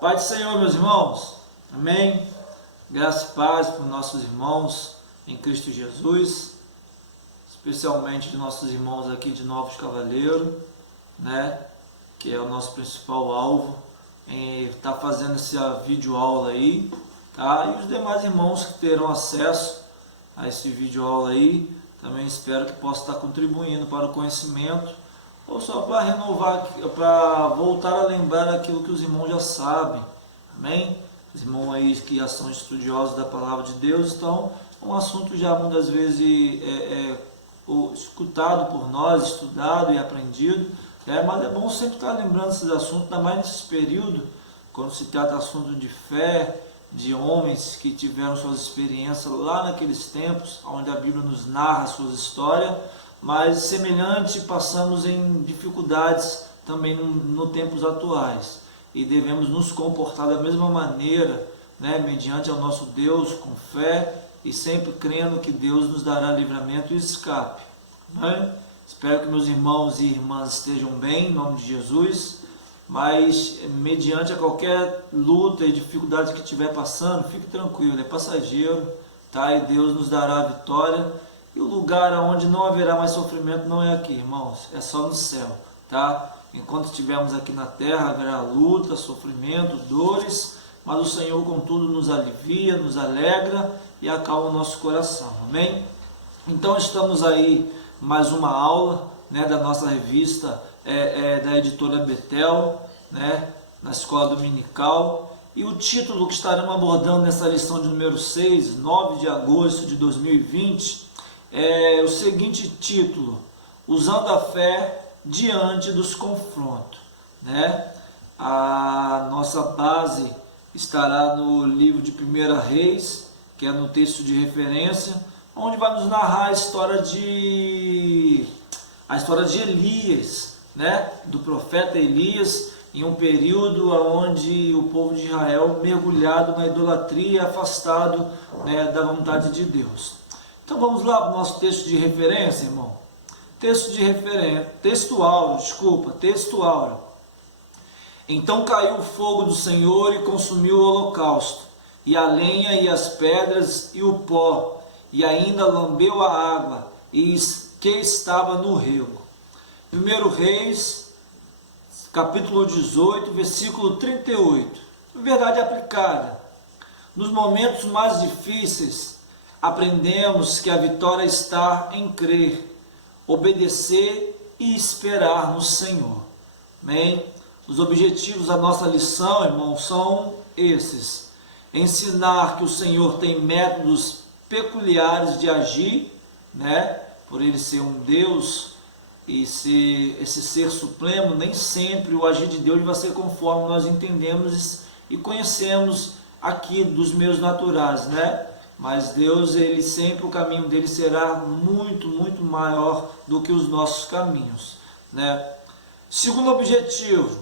Pai do Senhor, meus irmãos, amém? Graça e paz para os nossos irmãos em Cristo Jesus, especialmente de nossos irmãos aqui de Novos Cavaleiros, né? Que é o nosso principal alvo em estar fazendo essa videoaula aí, tá? E os demais irmãos que terão acesso a esse videoaula aí, também espero que possa estar contribuindo para o conhecimento, ou só para renovar, para voltar a lembrar aquilo que os irmãos já sabem, amém? Os irmãos aí que já são estudiosos da palavra de Deus, então um assunto já muitas vezes escutado por nós, estudado e aprendido, mas é bom sempre estar lembrando esses assuntos, ainda mais nesse período, quando se trata de assunto de fé, de homens que tiveram suas experiências lá naqueles tempos, onde a Bíblia nos narra suas histórias, mas semelhante passamos em dificuldades também nos tempos atuais, e devemos nos comportar da mesma maneira, né, mediante ao nosso Deus, com fé, e sempre crendo que Deus nos dará livramento e escape, né? Espero que meus irmãos e irmãs estejam bem, em nome de Jesus, mas mediante a qualquer luta e dificuldade que estiver passando, fique tranquilo, é passageiro, tá? E Deus nos dará a vitória, e o lugar onde não haverá mais sofrimento não é aqui, irmãos, é só no céu, tá? Enquanto estivermos aqui na terra, haverá luta, sofrimento, dores, mas o Senhor, contudo, nos alivia, nos alegra e acalma o nosso coração, amém? Então estamos aí, mais uma aula, né, da nossa revista, da editora Betel, né, na escola dominical, e o título que estaremos abordando nessa lição de número 6, 9 de agosto de 2020, é o seguinte título: usando a fé diante dos confrontos, né? A nossa base estará no livro de 1 Reis, que é no texto de referência, onde vai nos narrar a história de Elias, né? Do profeta Elias, em um período onde o povo de Israel mergulhado na idolatria, afastado, né, da vontade de Deus. Então vamos lá para o nosso texto de referência, irmão. Texto áureo. Então caiu o fogo do Senhor e consumiu o holocausto, e a lenha e as pedras e o pó, e ainda lambeu a água que estava no rego. 1 Reis, capítulo 18, versículo 38. Verdade aplicada. Nos momentos mais difíceis, aprendemos que a vitória está em crer, obedecer e esperar no Senhor. Amém? Os objetivos da nossa lição, irmãos, são esses: ensinar que o Senhor tem métodos peculiares de agir, né? Por ele ser um Deus e ser esse ser supremo, nem sempre o agir de Deus vai ser conforme nós entendemos e conhecemos aqui dos meios naturais, né? Mas Deus, ele sempre, o caminho dele será muito, muito maior do que os nossos caminhos, né? Segundo objetivo,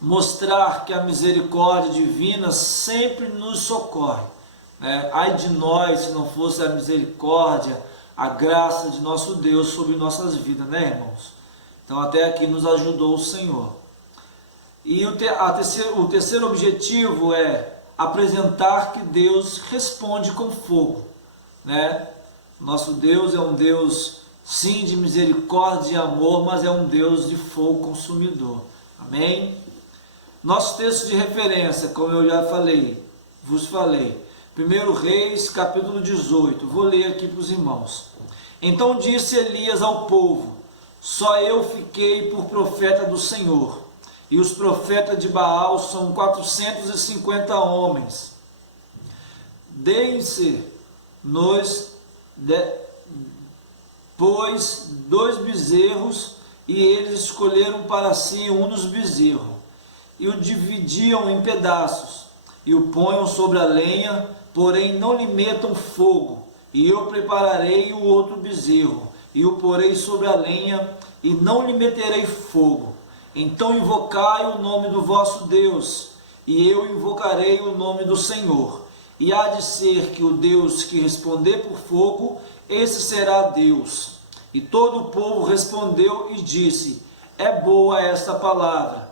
mostrar que a misericórdia divina sempre nos socorre, né? Ai de nós se não fosse a misericórdia, a graça de nosso Deus sobre nossas vidas, né, irmãos? Então até aqui nos ajudou o Senhor. E o terceiro objetivo é apresentar que Deus responde com fogo, né? Nosso Deus é um Deus, sim, de misericórdia e amor, mas é um Deus de fogo consumidor, amém? Nosso texto de referência, como eu já vos falei, 1 Reis, capítulo 18, vou ler aqui para os irmãos. Então disse Elias ao povo: só eu fiquei por profeta do Senhor, e os profetas de Baal são 450 homens. Deem-se-nos, pois, 2 bezerros, e eles escolheram para si um dos bezerros, e o dividiam em pedaços, e o ponham sobre a lenha, porém não lhe metam fogo, e eu prepararei o outro bezerro, e o porei sobre a lenha, e não lhe meterei fogo. Então invocai o nome do vosso Deus, e eu invocarei o nome do Senhor. E há de ser que o Deus que responder por fogo, esse será Deus. E todo o povo respondeu e disse: é boa esta palavra.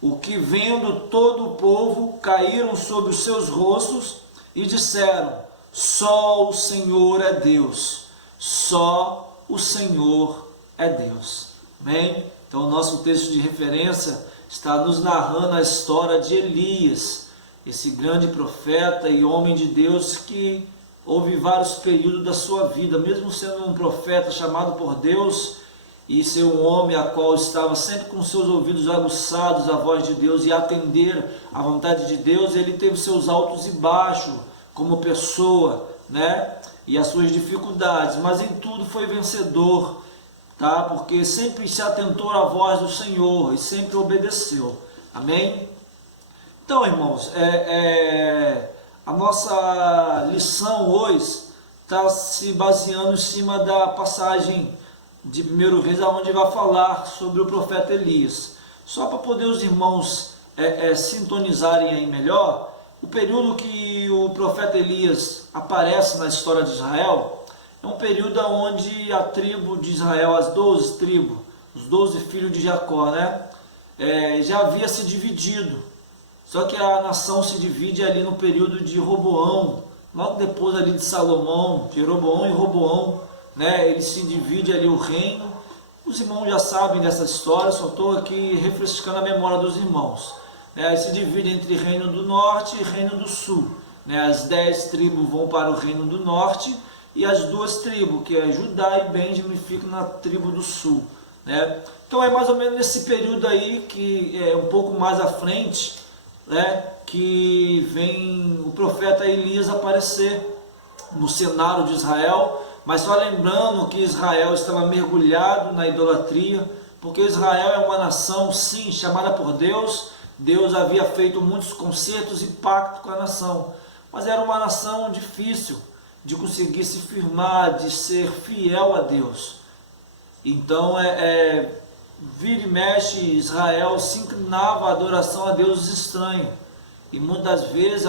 o que vendo todo o povo caíram sobre os seus rostos e disseram: só o Senhor é Deus, só o Senhor é Deus. Amém? Então o nosso texto de referência está nos narrando a história de Elias, esse grande profeta e homem de Deus que houve vários períodos da sua vida, mesmo sendo um profeta chamado por Deus e ser um homem a qual estava sempre com seus ouvidos aguçados à voz de Deus e atender à vontade de Deus, ele teve seus altos e baixos como pessoa, né? E as suas dificuldades, mas em tudo foi vencedor, tá? Porque sempre se atentou à voz do Senhor e sempre obedeceu. Amém? Então, irmãos, a nossa lição hoje está se baseando em cima da passagem de 1 Reis, onde vai falar sobre o profeta Elias. Só para poder os irmãos sintonizarem aí melhor, o período que o profeta Elias aparece na história de Israel é um período onde a tribo de Israel, as 12 tribos, os 12 filhos de Jacó, né, já havia se dividido. Só que a nação se divide ali no período de Roboão, logo depois ali de Salomão, Jeroboão e Roboão, né, ele se divide ali o reino. Os irmãos já sabem dessa história, só estou aqui refrescando a memória dos irmãos. Aí se divide entre reino do norte e reino do sul. As 10 tribos vão para o reino do norte e as 2 tribos, que é Judá e Benjamim, ficam na tribo do sul. Então é mais ou menos nesse período aí, que é um pouco mais à frente, que vem o profeta Elias aparecer no cenário de Israel, mas só lembrando que Israel estava mergulhado na idolatria, porque Israel é uma nação, sim, chamada por Deus. Deus havia feito muitos concertos e pactos com a nação, mas era uma nação difícil de conseguir se firmar, de ser fiel a Deus. Então, vira e mexe, Israel se inclinava à adoração a deuses estranhos. E muitas vezes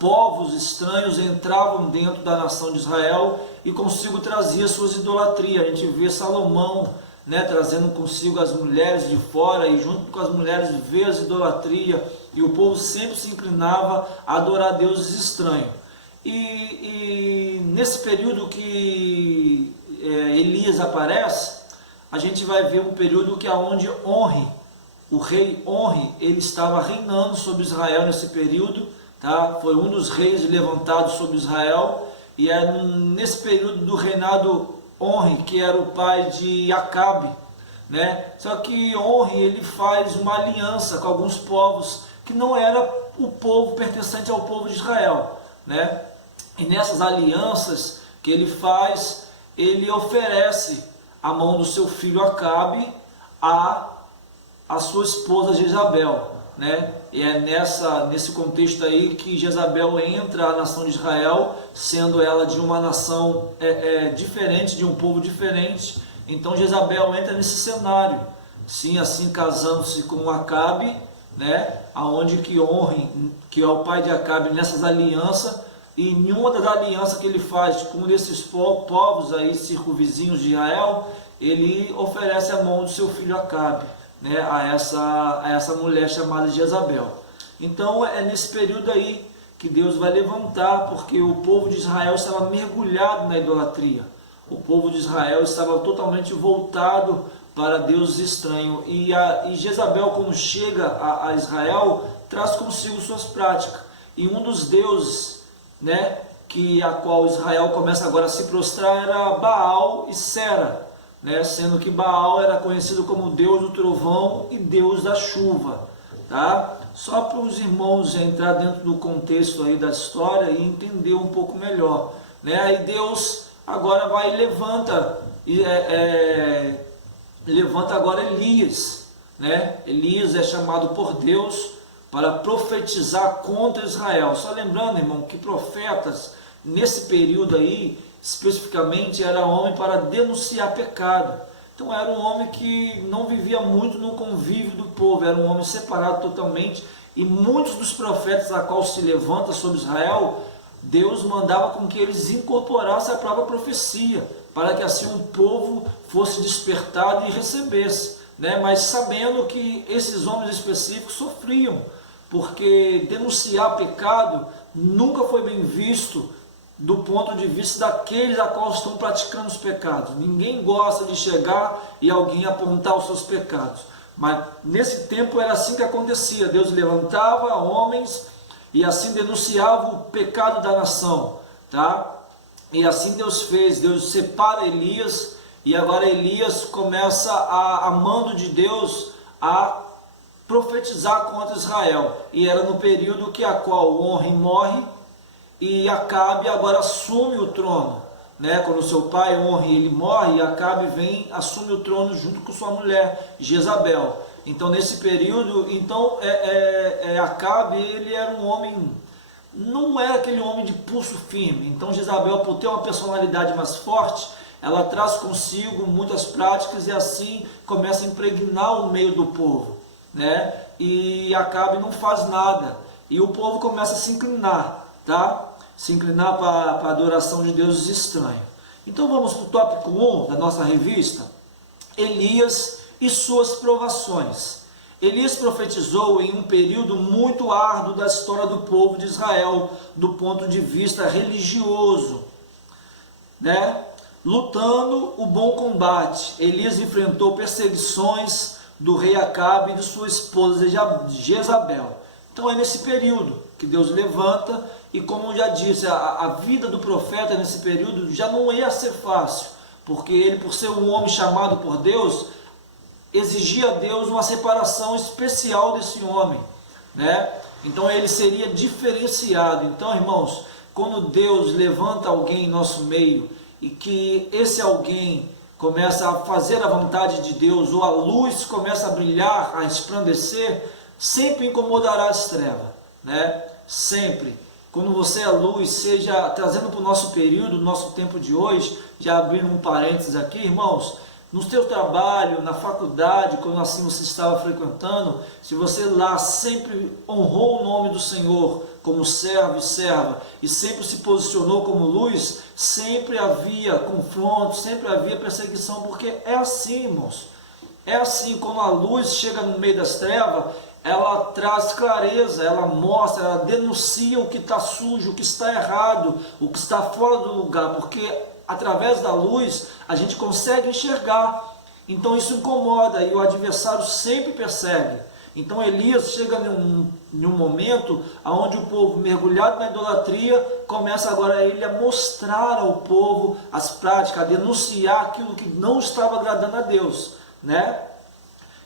povos estranhos entravam dentro da nação de Israel e consigo trazia suas idolatrias. A gente vê Salomão, trazendo consigo as mulheres de fora, e junto com as mulheres vê as idolatrias, e o povo sempre se inclinava a adorar deuses estranhos. E nesse período que Elias aparece, a gente vai ver um período que é onde Onri, o rei Onri, ele estava reinando sobre Israel nesse período, tá? Foi um dos reis levantados sobre Israel, e é nesse período do reinado Onri, que era o pai de Acabe, Só que Onri, ele faz uma aliança com alguns povos que não era o povo pertencente ao povo de Israel, E nessas alianças que ele faz, ele oferece a mão do seu filho Acabe a sua esposa Jezabel, E é nesse contexto aí que Jezabel entra na nação de Israel, sendo ela de uma nação diferente, de um povo diferente. Então Jezabel entra nesse cenário, sim, assim casando-se com Acabe, aonde que Onri, que é o pai de Acabe, nessas alianças, e nenhuma das alianças que ele faz com esses povos aí circunvizinhos de Israel, ele oferece a mão do seu filho Acabe, a essa mulher chamada Jezabel. Então é nesse período aí que Deus vai levantar, porque o povo de Israel estava mergulhado na idolatria. O povo de Israel estava totalmente voltado para deuses estranhos. E Jezabel, como chega a Israel, traz consigo suas práticas. E um dos deuses, a qual Israel começa agora a se prostrar, era Baal e Sera, sendo que Baal era conhecido como Deus do trovão e Deus da chuva, tá? Só para os irmãos entrar dentro do contexto aí da história e entender um pouco melhor, Aí Deus agora vai e levanta agora Elias, Elias é chamado por Deus para profetizar contra Israel. Só lembrando, irmão, que profetas nesse período aí especificamente era homem para denunciar pecado. Então era um homem que não vivia muito no convívio do povo, era um homem separado totalmente, e muitos dos profetas a qual se levanta sobre Israel, Deus mandava com que eles incorporassem a própria profecia, para que assim o povo fosse despertado e recebesse, né? Mas sabendo que esses homens específicos sofriam, porque denunciar pecado nunca foi bem visto do ponto de vista daqueles a qual estão praticando os pecados. Ninguém gosta de chegar e alguém apontar os seus pecados. Mas nesse tempo era assim que acontecia. Deus levantava homens e assim denunciava o pecado da nação, tá? E assim Deus fez. Deus separa Elias e agora Elias começa a mando de Deus a profetizar contra Israel. E era no período que a qual Onri morre e Acabe agora assume o trono, né? Quando seu pai Onri ele morre, Acabe vem, assume o trono junto com sua mulher Jezabel. Então nesse período, Acabe ele era um homem, não era aquele homem de pulso firme. Então Jezabel, por ter uma personalidade mais forte, ela traz consigo muitas práticas e assim começa a impregnar o meio do povo, né? E Acabe não faz nada e o povo começa a se inclinar, tá? Se inclinar para a adoração de deuses estranhos. Então vamos para o tópico 1 da nossa revista, Elias e suas provações. Elias profetizou em um período muito árduo da história do povo de Israel, do ponto de vista religioso, né? Lutando o bom combate, Elias enfrentou perseguições do rei Acabe e de sua esposa Jezabel. Então é nesse período que Deus levanta, e como eu já disse, a vida do profeta nesse período já não ia ser fácil, porque ele, por ser um homem chamado por Deus, exigia a Deus uma separação especial desse homem, né? Então ele seria diferenciado. Então, irmãos, quando Deus levanta alguém em nosso meio, e que esse alguém começa a fazer a vontade de Deus, ou a luz começa a brilhar, a resplandecer, sempre incomodará as trevas, né? Sempre. Quando você é a luz, seja trazendo para o nosso período, no nosso tempo de hoje, já abrindo um parênteses aqui, irmãos, no seu trabalho, na faculdade, quando assim você estava frequentando, se você lá sempre honrou o nome do Senhor como servo e serva, e sempre se posicionou como luz, sempre havia confronto, sempre havia perseguição, porque é assim, irmãos. É assim, quando a luz chega no meio das trevas, ela traz clareza, ela mostra, ela denuncia o que está sujo, o que está errado, o que está fora do lugar, porque através da luz a gente consegue enxergar. Então isso incomoda e o adversário sempre persegue. Então Elias chega em um momento onde o povo, mergulhado na idolatria, começa agora ele a mostrar ao povo as práticas, a denunciar aquilo que não estava agradando a Deus, né?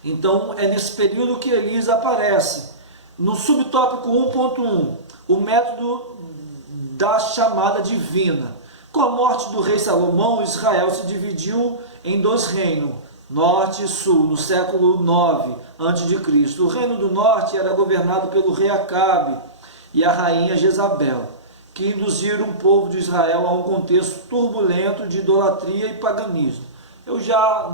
Então é nesse período que Elias aparece. No subtópico 1.1, o método da chamada divina. Com a morte do rei Salomão, Israel se dividiu em dois reinos, norte e sul, no século 9 a.C. O reino do norte era governado pelo rei Acabe e a rainha Jezabel, que induziram o povo de Israel a um contexto turbulento de idolatria e paganismo. Eu já,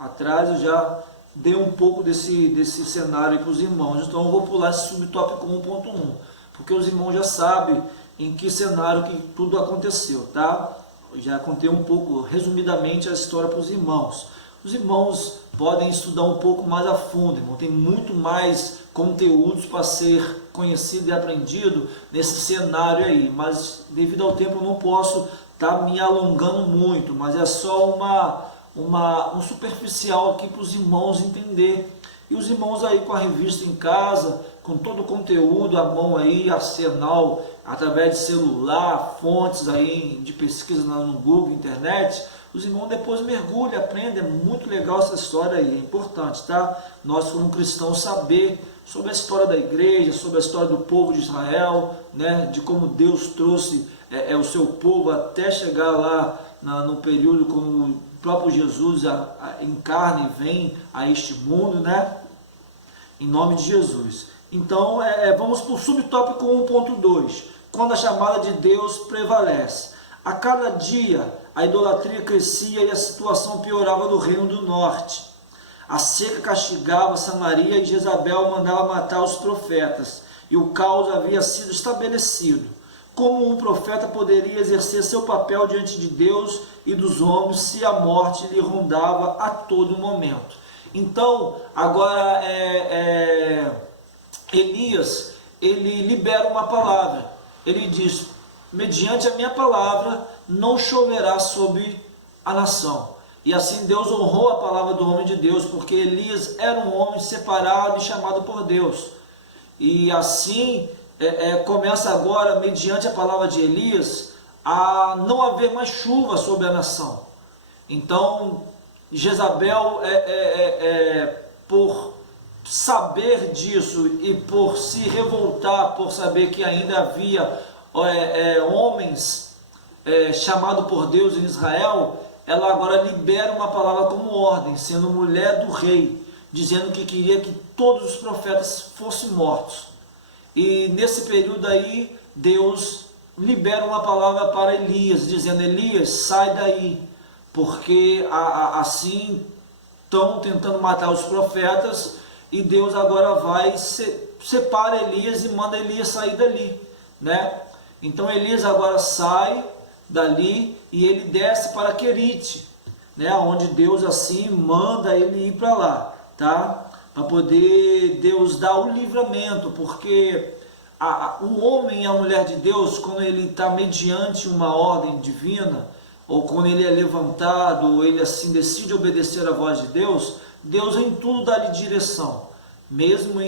atrás, eu já dei um pouco desse cenário para os irmãos, então eu vou pular esse subtópico 1.1, porque os irmãos já sabem em que cenário que tudo aconteceu, tá? Eu já contei um pouco, resumidamente, a história para os irmãos. Os irmãos podem estudar um pouco mais a fundo, irmão. Tem muito mais conteúdos para ser conhecido e aprendido nesse cenário aí, mas devido ao tempo eu não posso estar me alongando muito, mas é só um superficial aqui para os irmãos entender. E os irmãos aí com a revista em casa, com todo o conteúdo à mão aí, arsenal, através de celular, fontes aí de pesquisa no Google, internet, os irmãos depois mergulham, aprendem. É muito legal essa história aí, é importante, tá? Nós como cristãos saber sobre a história da igreja, sobre a história do povo de Israel, né? De como Deus trouxe o seu povo até chegar lá no período como o próprio Jesus encarna e vem a este mundo, né? Em nome de Jesus. Então, vamos para o subtópico 1.2, quando a chamada de Deus prevalece. A cada dia, a idolatria crescia e a situação piorava no reino do norte. A seca castigava Samaria e Jezabel mandava matar os profetas, e o caos havia sido estabelecido. Como um profeta poderia exercer seu papel diante de Deus e dos homens se a morte lhe rondava a todo momento. Então, agora Elias, ele libera uma palavra. Ele diz: mediante a minha palavra não choverá sobre a nação. E assim Deus honrou a palavra do homem de Deus, porque Elias era um homem separado e chamado por Deus. E assim começa agora, mediante a palavra de Elias, a não haver mais chuva sobre a nação. Então Jezabel, por saber disso e por se revoltar, por saber que ainda havia homens chamados por Deus em Israel, ela agora libera uma palavra como ordem, sendo mulher do rei, dizendo que queria que todos os profetas fossem mortos. E nesse período aí, Deus libera uma palavra para Elias, dizendo: Elias, sai daí, porque assim estão tentando matar os profetas, e Deus agora vai, separa Elias e manda Elias sair dali, né? Então Elias agora sai dali e ele desce para Querite, né? Onde Deus assim manda ele ir para lá, tá? Para poder Deus dar o livramento, porque o homem e a mulher de Deus, quando ele está mediante uma ordem divina, ou quando ele é levantado, ou ele assim decide obedecer à voz de Deus, Deus em tudo dá-lhe direção. Mesmo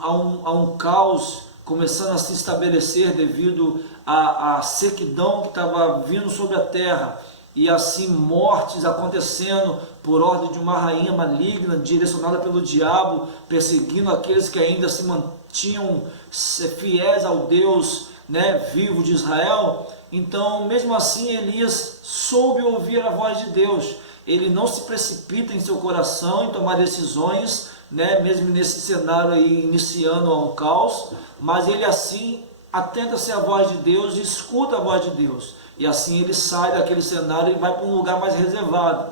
a um caos começando a se estabelecer devido à sequidão que estava vindo sobre a terra, e assim mortes acontecendo por ordem de uma rainha maligna, direcionada pelo diabo, perseguindo aqueles que ainda se mantinham fiéis ao Deus, né, vivo de Israel. Então, mesmo assim, Elias soube ouvir a voz de Deus. Ele não se precipita em seu coração em tomar decisões, né, mesmo nesse cenário aí iniciando a um caos, mas ele assim atenta-se à voz de Deus e escuta a voz de Deus. E assim ele sai daquele cenário e vai para um lugar mais reservado,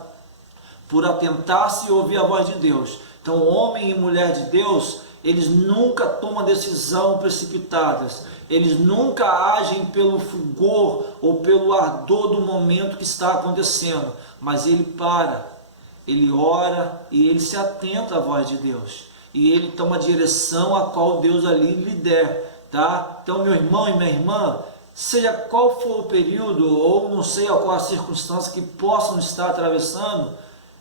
por atentar-se e ouvir a voz de Deus. Então, homem e mulher de Deus, eles nunca tomam decisão precipitadas, eles nunca agem pelo fulgor ou pelo ardor do momento que está acontecendo, mas ele para, ele ora e ele se atenta à voz de Deus, e ele toma a direção a qual Deus ali lhe der, tá? Então, meu irmão e minha irmã, seja qual for o período, ou não sei qual a circunstância que possam estar atravessando,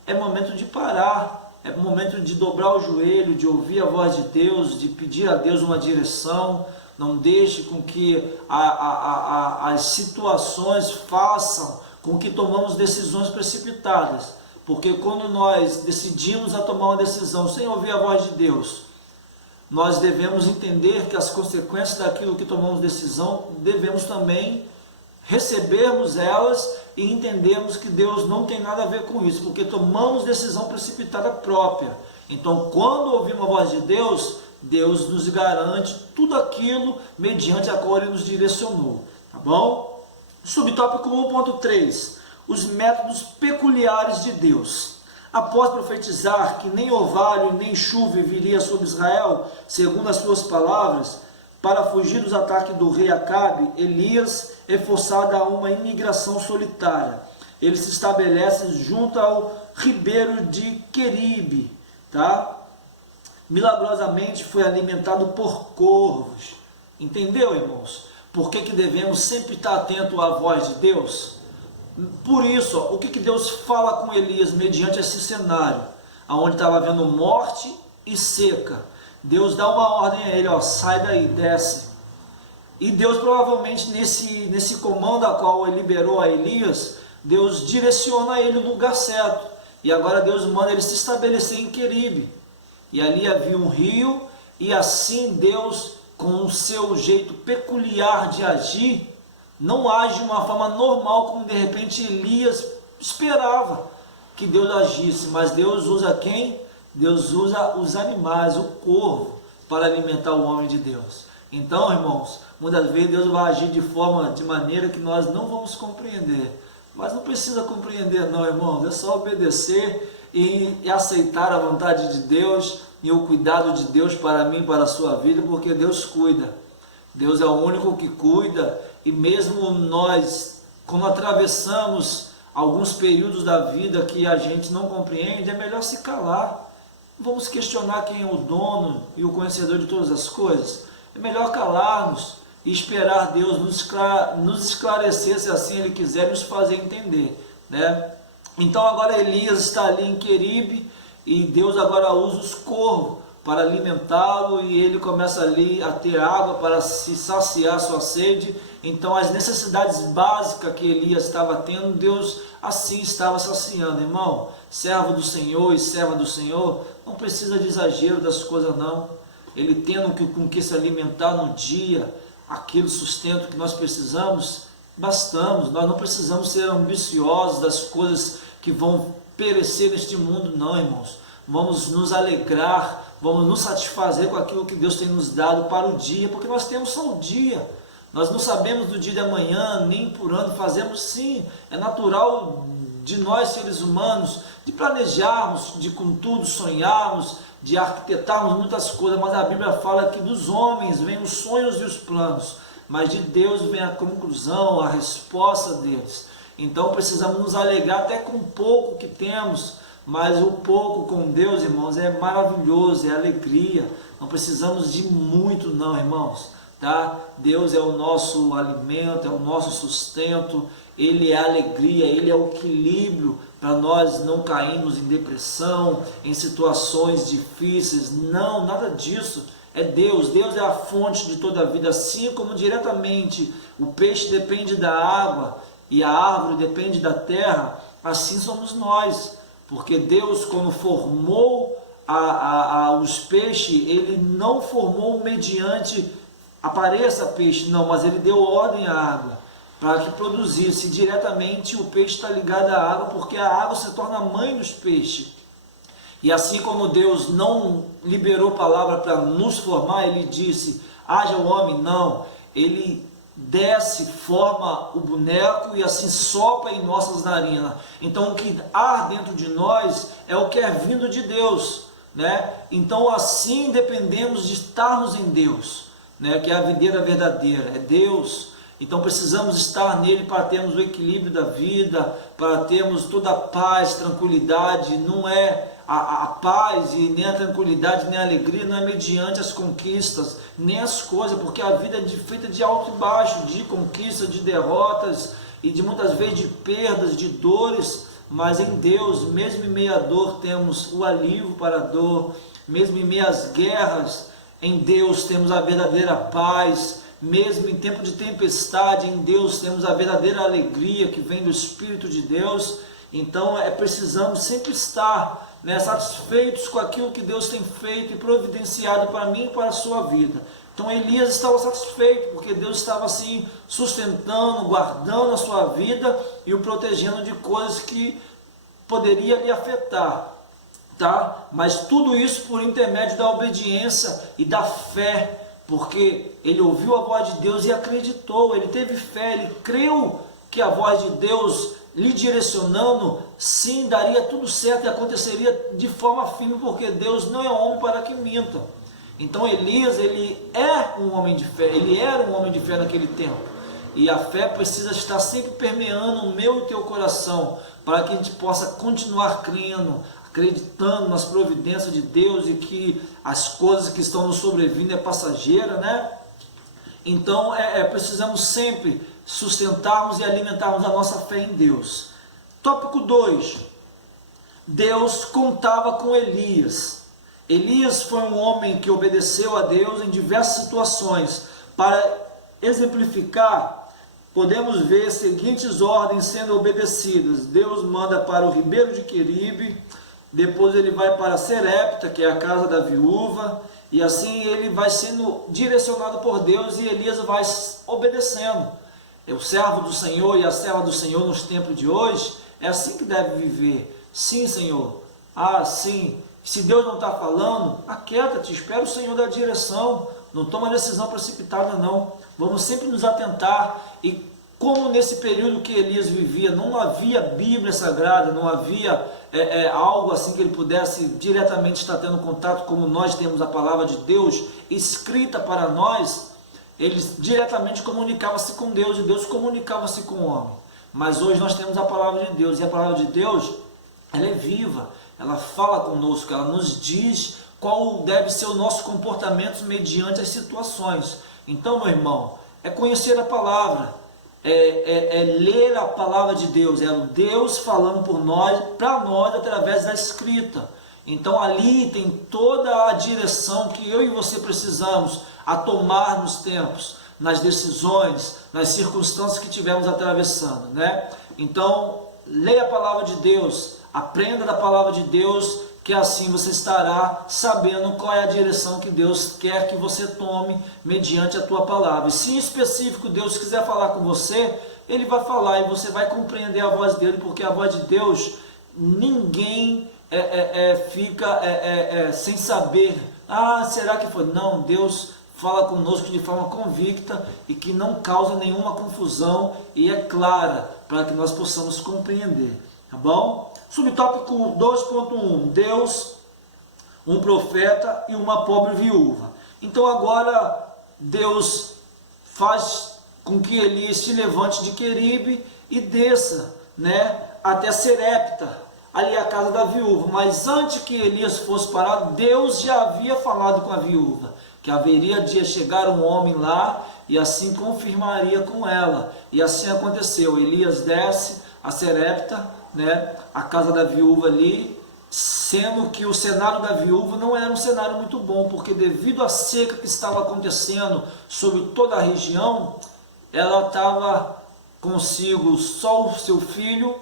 é momento de parar, é momento de dobrar o joelho, de ouvir a voz de Deus, de pedir a Deus uma direção. Não deixe com que as situações façam com que tomamos decisões precipitadas, porque quando nós decidimos a tomar uma decisão sem ouvir a voz de Deus, nós devemos entender que as consequências daquilo que tomamos decisão, devemos também recebermos elas e entendermos que Deus não tem nada a ver com isso, porque tomamos decisão precipitada própria. Então, quando ouvimos a voz de Deus, Deus nos garante tudo aquilo mediante a qual Ele nos direcionou, tá bom? Subtópico 1.3, os métodos peculiares de Deus. Após profetizar que nem orvalho nem chuva viria sobre Israel, segundo as suas palavras, para fugir dos ataques do rei Acabe, Elias é forçado a uma imigração solitária. Ele se estabelece junto ao ribeiro de Queribe, tá? Milagrosamente foi alimentado por corvos. Entendeu, irmãos? Por que devemos sempre estar atento à voz de Deus? Por isso, o que Deus fala com Elias mediante esse cenário, onde estava havendo morte e seca? Deus dá uma ordem a ele, sai daí, desce. E Deus provavelmente nesse comando a qual ele liberou a Elias, Deus direciona ele no lugar certo. E agora Deus manda ele se estabelecer em Queribe. E ali havia um rio, e assim Deus, com o seu jeito peculiar de agir, não age de uma forma normal, como de repente Elias esperava que Deus agisse, mas Deus usa quem? Deus usa os animais, o corvo, para alimentar o homem de Deus. Então, irmãos, muitas vezes Deus vai agir de maneira que nós não vamos compreender, mas não precisa compreender não, irmãos, é só obedecer e aceitar a vontade de Deus e o cuidado de Deus para mim, para a sua vida, porque Deus cuida. Deus é o único que cuida. E mesmo nós, quando atravessamos alguns períodos da vida que a gente não compreende, é melhor se calar. Vamos questionar quem é o dono e o conhecedor de todas as coisas. É melhor calar-nos e esperar Deus nos esclarecer, se assim Ele quiser, nos fazer entender, né? Então agora Elias está ali em Queribe e Deus agora usa os corvos para alimentá-lo e ele começa ali a ter água para se saciar sua sede. Então as necessidades básicas que Elias estava tendo, Deus assim estava saciando. Irmão, servo do Senhor e serva do Senhor, não precisa de exagero das coisas não. Ele tendo com que se alimentar no dia, aquele sustento que nós precisamos, bastamos. Nós não precisamos ser ambiciosos das coisas que vão perecer neste mundo não, irmãos. Vamos nos alegrar, vamos nos satisfazer com aquilo que Deus tem nos dado para o dia, porque nós temos só o dia. Nós não sabemos do dia de amanhã, nem por ano fazemos sim. É natural de nós, seres humanos, de planejarmos, de com tudo sonharmos, de arquitetarmos muitas coisas, mas a Bíblia fala que dos homens vêm os sonhos e os planos, mas de Deus vem a conclusão, a resposta deles. Então precisamos nos alegrar até com o pouco que temos, mas o pouco com Deus, irmãos, é maravilhoso, é alegria. Não precisamos de muito não, irmãos, tá? Deus é o nosso alimento, é o nosso sustento, Ele é a alegria, Ele é o equilíbrio para nós não cairmos em depressão, em situações difíceis. Não, nada disso. É Deus, Deus é a fonte de toda a vida, assim como diretamente o peixe depende da água e a árvore depende da terra, assim somos nós, porque Deus, quando formou os peixes, Ele não formou mediante apareça peixe, não, mas Ele deu ordem à água, para que produzisse diretamente. O peixe está ligado à água, porque a água se torna a mãe dos peixes. E assim como Deus não liberou palavra para nos formar, Ele disse, haja o homem, não, Ele desce, forma o boneco e assim sopra em nossas narinas. Então o que há dentro de nós é o que é vindo de Deus, né? Então assim dependemos de estarmos em Deus, né? Que é a videira verdadeira, é Deus. Então precisamos estar nele para termos o equilíbrio da vida, para termos toda a paz, tranquilidade. Não é a paz e nem a tranquilidade, nem a alegria, não é mediante as conquistas, nem as coisas, porque a vida é feita de alto e baixo, de conquistas, de derrotas e de muitas vezes de perdas, de dores, mas em Deus, mesmo em meio à dor, temos o alívio para a dor, mesmo em meio às guerras, em Deus temos a verdadeira paz, mesmo em tempo de tempestade, em Deus temos a verdadeira alegria que vem do Espírito de Deus. Então precisamos sempre estar, né, satisfeitos com aquilo que Deus tem feito e providenciado para mim e para a sua vida. Então Elias estava satisfeito, porque Deus estava assim sustentando, guardando a sua vida e o protegendo de coisas que poderia lhe afetar, tá? Mas tudo isso por intermédio da obediência e da fé, porque ele ouviu a voz de Deus e acreditou, ele teve fé, ele creu que a voz de Deus lhe direcionando, sim, daria tudo certo e aconteceria de forma firme, porque Deus não é homem para que minta. Então Elias, ele é um homem de fé, ele era um homem de fé naquele tempo, e a fé precisa estar sempre permeando o meu e o teu coração, para que a gente possa continuar crendo, acreditando nas providências de Deus e que as coisas que estão nos sobrevindo é passageira, né? Então precisamos sempre sustentarmos e alimentarmos a nossa fé em Deus. Tópico 2. Deus contava com Elias. Elias foi um homem que obedeceu a Deus em diversas situações. Para exemplificar, podemos ver as seguintes ordens sendo obedecidas. Deus manda para o ribeiro de Queribe, depois ele vai para Serepta, que é a casa da viúva, e assim ele vai sendo direcionado por Deus e Elias vai obedecendo. O servo do Senhor e a serva do Senhor nos tempos de hoje é assim que deve viver. Sim, Senhor. Ah, sim. Se Deus não está falando, aquieta-te, espera o Senhor dar direção. Não toma decisão precipitada, não. Vamos sempre nos atentar. E como nesse período que Elias vivia, não havia Bíblia Sagrada, não havia algo assim que ele pudesse diretamente estar tendo contato, como nós temos a palavra de Deus escrita para nós, ele diretamente comunicava-se com Deus e Deus comunicava-se com o homem. mas hoje nós temos a palavra de Deus, e a palavra de Deus, ela é viva, ela fala conosco, ela nos diz qual deve ser o nosso comportamento mediante as situações. Então, meu irmão, é conhecer a palavra, é ler a palavra de Deus, é o Deus falando por nós, para nós, através da escrita. Então ali tem toda a direção que eu e você precisamos a tomar nos tempos, nas decisões, nas circunstâncias que estivermos atravessando, né? Então, leia a palavra de Deus, aprenda da palavra de Deus, que assim você estará sabendo qual é a direção que Deus quer que você tome mediante a tua palavra. E se em específico Deus quiser falar com você, Ele vai falar e você vai compreender a voz dEle, porque a voz de Deus, ninguém fica sem saber, será que foi? Não, Deus fala conosco de forma convicta e que não causa nenhuma confusão e é clara, para que nós possamos compreender, tá bom? Subtópico 2.1, Deus, um profeta e uma pobre viúva. Então agora Deus faz com que Elias se levante de Queribe e desça, né, até Serepta, ali a casa da viúva. Mas antes que Elias fosse para lá, Deus já havia falado com a viúva, que haveria de chegar um homem lá e assim confirmaria com ela. E assim aconteceu. Elias desce a Serepta, né, a casa da viúva ali, sendo que o cenário da viúva não era um cenário muito bom, porque devido à seca que estava acontecendo sobre toda a região, ela estava consigo só o seu filho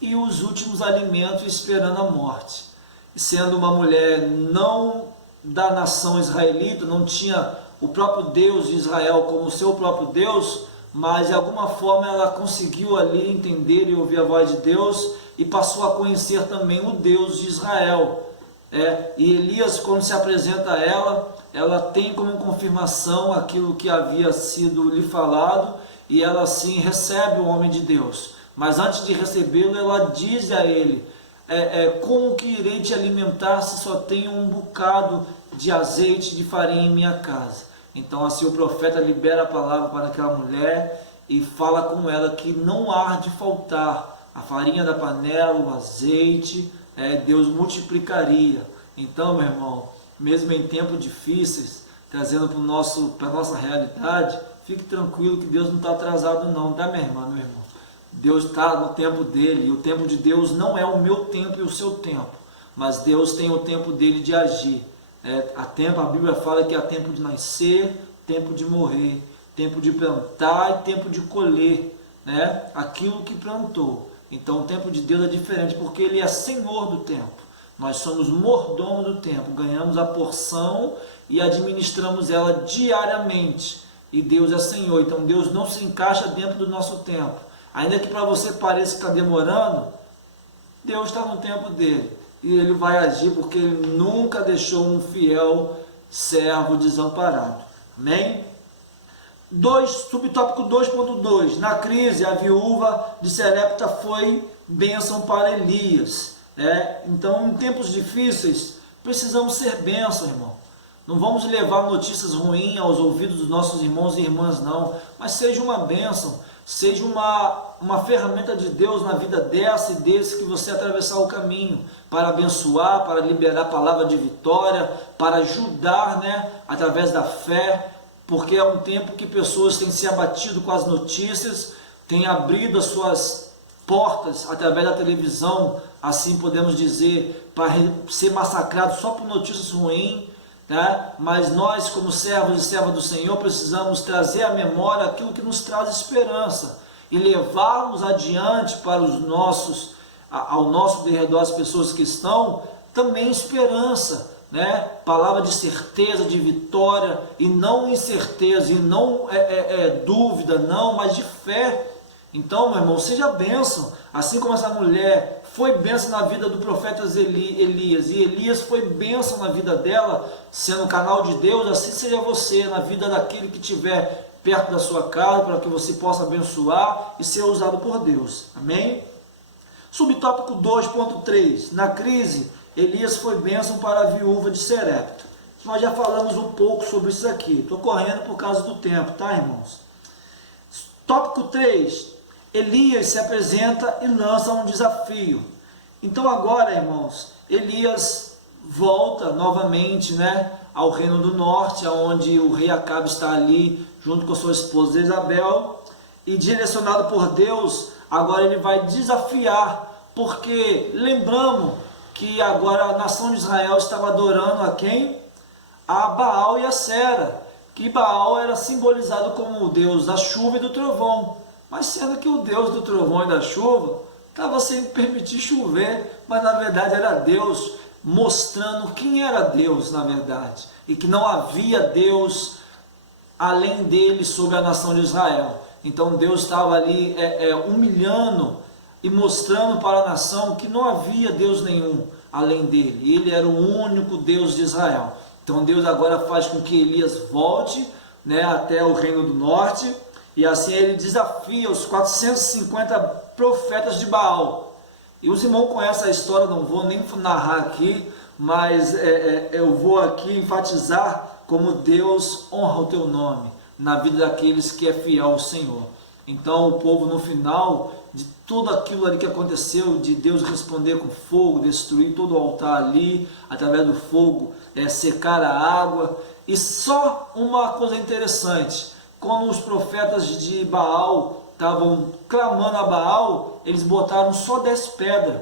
e os últimos alimentos, esperando a morte. E sendo uma mulher não da nação israelita, não tinha o próprio Deus de Israel como seu próprio Deus, mas de alguma forma ela conseguiu ali entender e ouvir a voz de Deus e passou a conhecer também o Deus de Israel. E Elias, quando se apresenta a ela tem como confirmação aquilo que havia sido lhe falado, e ela assim recebe o homem de Deus. Mas antes de recebê-lo, ela diz a ele, como que irei te alimentar se só tenho um bocado de azeite de farinha em minha casa? Então assim o profeta libera a palavra para aquela mulher e fala com ela que não há de faltar a farinha da panela, o azeite, Deus multiplicaria. Então, meu irmão, mesmo em tempos difíceis, trazendo para a nossa realidade, fique tranquilo que Deus não está atrasado não, tá, minha irmã, meu irmão? Deus está no tempo dele, e o tempo de Deus não é o meu tempo e o seu tempo, mas Deus tem o tempo dele de agir. A Bíblia fala que há tempo de nascer, tempo de morrer, tempo de plantar e tempo de colher, né, aquilo que plantou. Então o tempo de Deus é diferente, porque Ele é Senhor do tempo. Nós somos mordomo do tempo, ganhamos a porção e administramos ela diariamente. E Deus é Senhor, então Deus não se encaixa dentro do nosso tempo. Ainda que para você pareça que está demorando, Deus está no tempo dele. E Ele vai agir, porque Ele nunca deixou um fiel servo desamparado. Amém? Subtópico 2.2. Na crise, a viúva de Serepta foi bênção para Elias. Então, em tempos difíceis, precisamos ser bênção, irmão. Não vamos levar notícias ruins aos ouvidos dos nossos irmãos e irmãs, não. Mas seja uma bênção, seja uma ferramenta de Deus na vida dessa e desse que você atravessar o caminho, para abençoar, para liberar a palavra de vitória, para ajudar, né, através da fé, porque é um tempo que pessoas têm se abatido com as notícias, têm abrido as suas portas através da televisão, assim podemos dizer, para ser massacrados só por notícias ruins, né? Mas nós, como servos e servas do Senhor, precisamos trazer à memória aquilo que nos traz esperança e levarmos adiante para ao nosso derredor, as pessoas que estão, também esperança, né? Palavra de certeza, de vitória, e não incerteza, e não dúvida, não, mas de fé. Então, meu irmão, seja bênção, assim como essa mulher foi bênção na vida do profeta Elias, e Elias foi bênção na vida dela, sendo canal de Deus, assim seja você, na vida daquele que estiver perto da sua casa, para que você possa abençoar e ser usado por Deus. Amém? Subtópico 2.3. Na crise, Elias foi bênção para a viúva de Serepta. Nós já falamos um pouco sobre isso aqui. Estou correndo por causa do tempo, tá, irmãos? Tópico 3. Elias se apresenta e lança um desafio. Então agora, irmãos, Elias volta novamente, né, ao reino do norte, onde o rei Acabe está ali, junto com sua esposa Jezabel, e direcionado por Deus, agora ele vai desafiar, porque lembramos que agora a nação de Israel estava adorando a quem? A Baal e a Sera, que Baal era simbolizado como o deus da chuva e do trovão, mas sendo que o deus do trovão e da chuva estava sem permitir chover, mas na verdade era Deus mostrando quem era Deus na verdade, e que não havia Deus além dele sobre a nação de Israel. Então Deus estava ali humilhando e mostrando para a nação que não havia Deus nenhum além dele, ele era o único Deus de Israel. Então Deus agora faz com que Elias volte, né, até o reino do norte, e assim ele desafia os 450 profetas de Baal. E os irmãos conhecem a história, não vou nem narrar aqui, mas eu vou aqui enfatizar como Deus honra o teu nome na vida daqueles que é fiel ao Senhor. Então o povo no final de tudo aquilo ali que aconteceu, de Deus responder com fogo, destruir todo o altar ali, através do fogo, secar a água. E só uma coisa interessante, quando os profetas de Baal estavam clamando a Baal, eles botaram só 10 pedras.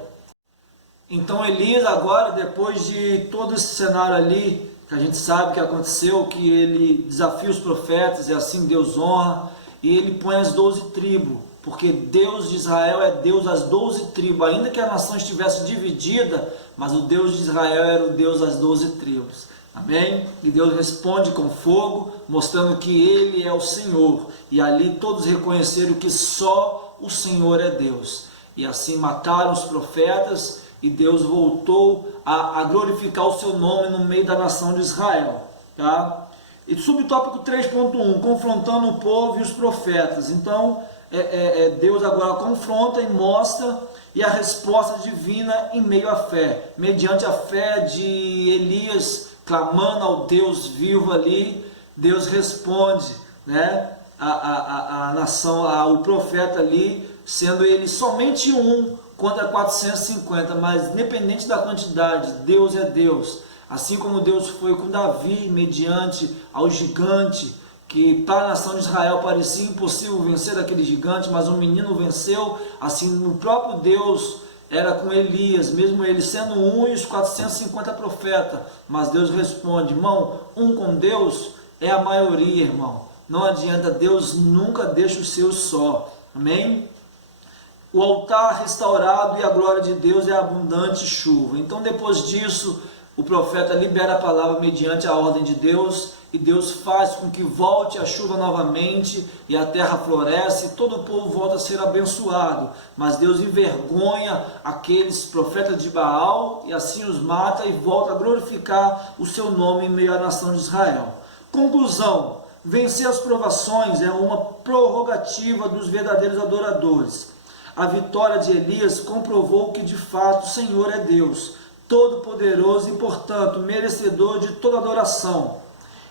Então Elias agora, depois de todo esse cenário ali, que a gente sabe que aconteceu, que ele desafia os profetas e assim Deus honra, e ele põe as 12 tribos, porque Deus de Israel é Deus das 12 tribos, ainda que a nação estivesse dividida, mas o Deus de Israel era o Deus das 12 tribos. Amém? E Deus responde com fogo, mostrando que Ele é o Senhor. E ali todos reconheceram que só o Senhor é Deus. E assim mataram os profetas, e Deus voltou a glorificar o seu nome no meio da nação de Israel. Tá? E subtópico 3.1, confrontando o povo e os profetas. Então, Deus agora confronta e mostra, e a resposta divina em meio à fé. Mediante a fé de Elias, clamando ao Deus vivo ali, Deus responde, né, a nação, o profeta ali, sendo ele somente um contra 450, mas independente da quantidade, Deus é Deus. Assim como Deus foi com Davi, mediante ao gigante, que para a nação de Israel parecia impossível vencer aquele gigante, mas um menino venceu, assim o próprio Deus era com Elias, mesmo ele sendo um e os 450 profetas, mas Deus responde, irmão, um com Deus é a maioria, irmão, não adianta, Deus nunca deixa os seus só, amém? O altar restaurado e a glória de Deus é a abundante chuva. Então depois disso, o profeta libera a palavra mediante a ordem de Deus, e Deus faz com que volte a chuva novamente, e a terra floresce, e todo o povo volta a ser abençoado. Mas Deus envergonha aqueles profetas de Baal, e assim os mata, e volta a glorificar o seu nome em meio à nação de Israel. Conclusão, vencer as provações é uma prerrogativa dos verdadeiros adoradores. A vitória de Elias comprovou que de fato o Senhor é Deus, todo-poderoso e, portanto, merecedor de toda adoração.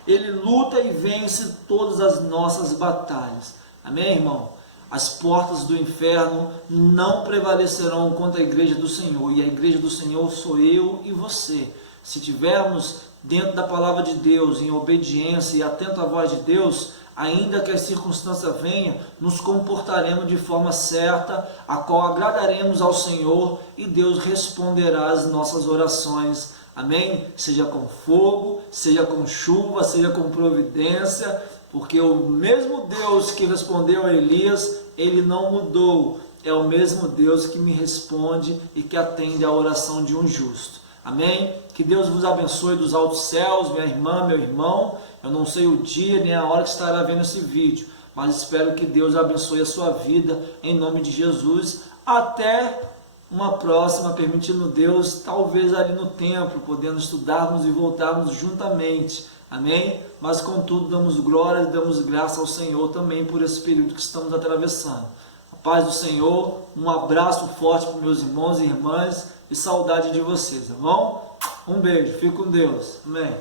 Ele luta e vence todas as nossas batalhas. Amém, irmão? As portas do inferno não prevalecerão contra a igreja do Senhor. E a igreja do Senhor sou eu e você. Se tivermos dentro da palavra de Deus, em obediência e atento à voz de Deus, ainda que as circunstâncias venham, nos comportaremos de forma certa, a qual agradaremos ao Senhor, e Deus responderá às nossas orações. Amém? Seja com fogo, seja com chuva, seja com providência, porque o mesmo Deus que respondeu a Elias, ele não mudou. É o mesmo Deus que me responde e que atende à oração de um justo. Amém? Que Deus vos abençoe dos altos céus, minha irmã, meu irmão. Eu não sei o dia nem a hora que estará vendo esse vídeo, mas espero que Deus abençoe a sua vida, em nome de Jesus. Até uma próxima, permitindo Deus, talvez ali no templo, podendo estudarmos e voltarmos juntamente. Amém? Mas contudo, damos glória e damos graça ao Senhor também por esse período que estamos atravessando. A paz do Senhor, um abraço forte para meus irmãos e irmãs, e saudade de vocês, tá bom? Um beijo, fique com Deus. Amém.